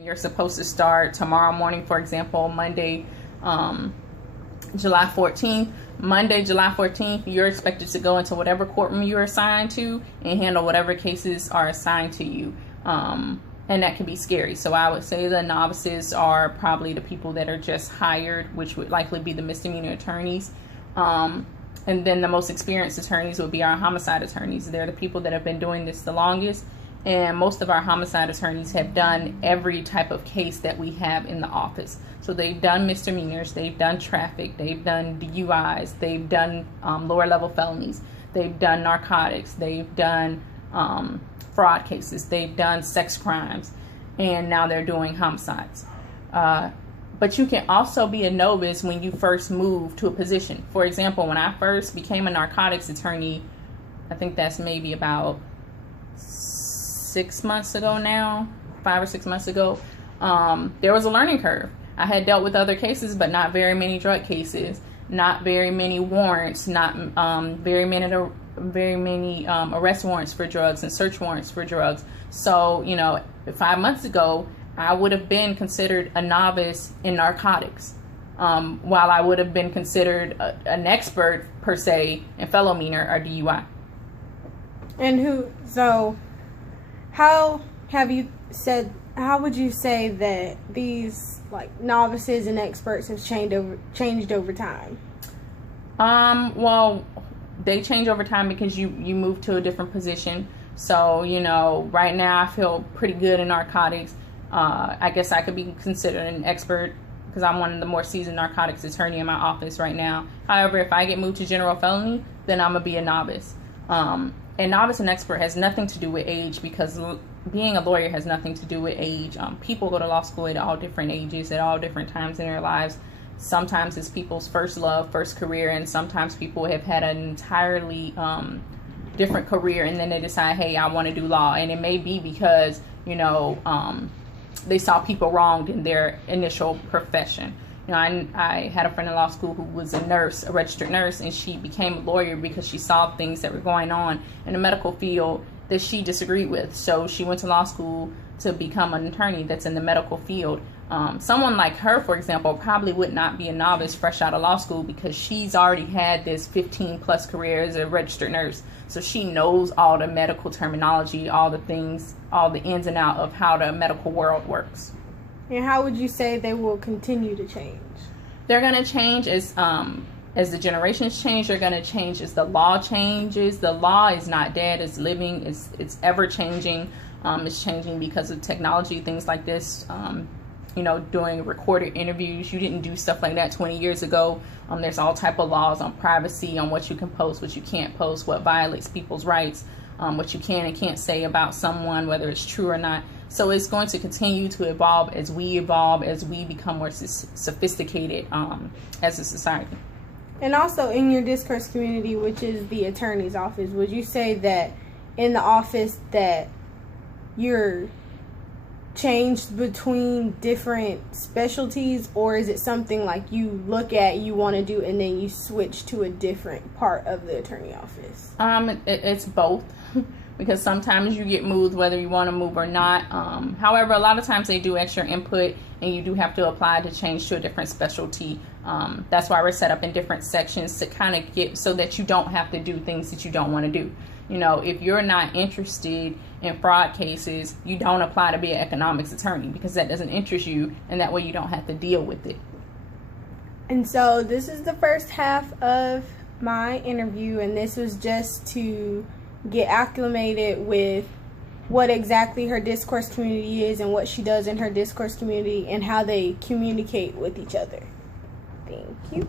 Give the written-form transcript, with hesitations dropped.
You're supposed to start tomorrow morning, for example, Monday, July 14th. Monday, July 14th, you're expected to go into whatever courtroom you're assigned to and handle whatever cases are assigned to you. And that can be scary. So I would say the novices are probably the people that are just hired, which would likely be the misdemeanor attorneys. And then the most experienced attorneys would be our homicide attorneys. They're the people that have been doing this the longest. And most of our homicide attorneys have done every type of case that we have in the office. So they've done misdemeanors, they've done traffic, they've done DUIs, they've done lower level felonies, they've done narcotics, they've done fraud cases, they've done sex crimes, and now they're doing homicides. But you can also be a novice when you first move to a position. For example, when I first became a narcotics attorney, I think that's maybe about 6 months ago now, 5 or 6 months ago, there was a learning curve. I had dealt with other cases, but not very many drug cases, not very many warrants, not very many arrest warrants for drugs and search warrants for drugs. So, 5 months ago, I would have been considered a novice in narcotics, while I would have been considered an expert, per se, in felony or DUI. How would you say that these novices and experts have changed over time? Well, they change over time because you move to a different position. So, right now I feel pretty good in narcotics. I guess I could be considered an expert because I'm one of the more seasoned narcotics attorney in my office right now. However, if I get moved to general felony, then I'm gonna be a novice. And novice and expert has nothing to do with age, because being a lawyer has nothing to do with age. People go to law school at all different ages, at all different times in their lives. Sometimes it's people's first love, first career, and sometimes people have had an entirely different career, and then they decide, hey, I want to do law. And it may be because, they saw people wronged in their initial profession. I had a friend in law school who was a nurse, a registered nurse, and she became a lawyer because she saw things that were going on in the medical field that she disagreed with. So she went to law school to become an attorney that's in the medical field. Someone like her, for example, probably would not be a novice fresh out of law school because she's already had this 15-plus career as a registered nurse. So she knows all the medical terminology, all the things, all the ins and outs of how the medical world works. And how would you say they will continue to change? They're going to change as the generations change. They're going to change as the law changes. The law is not dead. It's living. It's ever changing. It's changing because of technology, things like this. Doing recorded interviews. You didn't do stuff like that 20 years ago. There's all type of laws on privacy, on what you can post, what you can't post, what violates people's rights, what you can and can't say about someone, whether it's true or not. So it's going to continue to evolve, as we become more sophisticated as a society. And also in your discourse community, which is the attorney's office, would you say that in the office that you're changed between different specialties, or is it something like you look at, you want to do, and then you switch to a different part of the attorney office? It's both. Because sometimes you get moved whether you want to move or not. However, a lot of times they do extra input, and you do have to apply to change to a different specialty. That's why we're set up in different sections to kind of get so that you don't have to do things that you don't want to do. If you're not interested in fraud cases, you don't apply to be an economics attorney because that doesn't interest you, and that way you don't have to deal with it. And so this is the first half of my interview, and this was just to get acclimated with what exactly her discourse community is and what she does in her discourse community and how they communicate with each other. Thank you.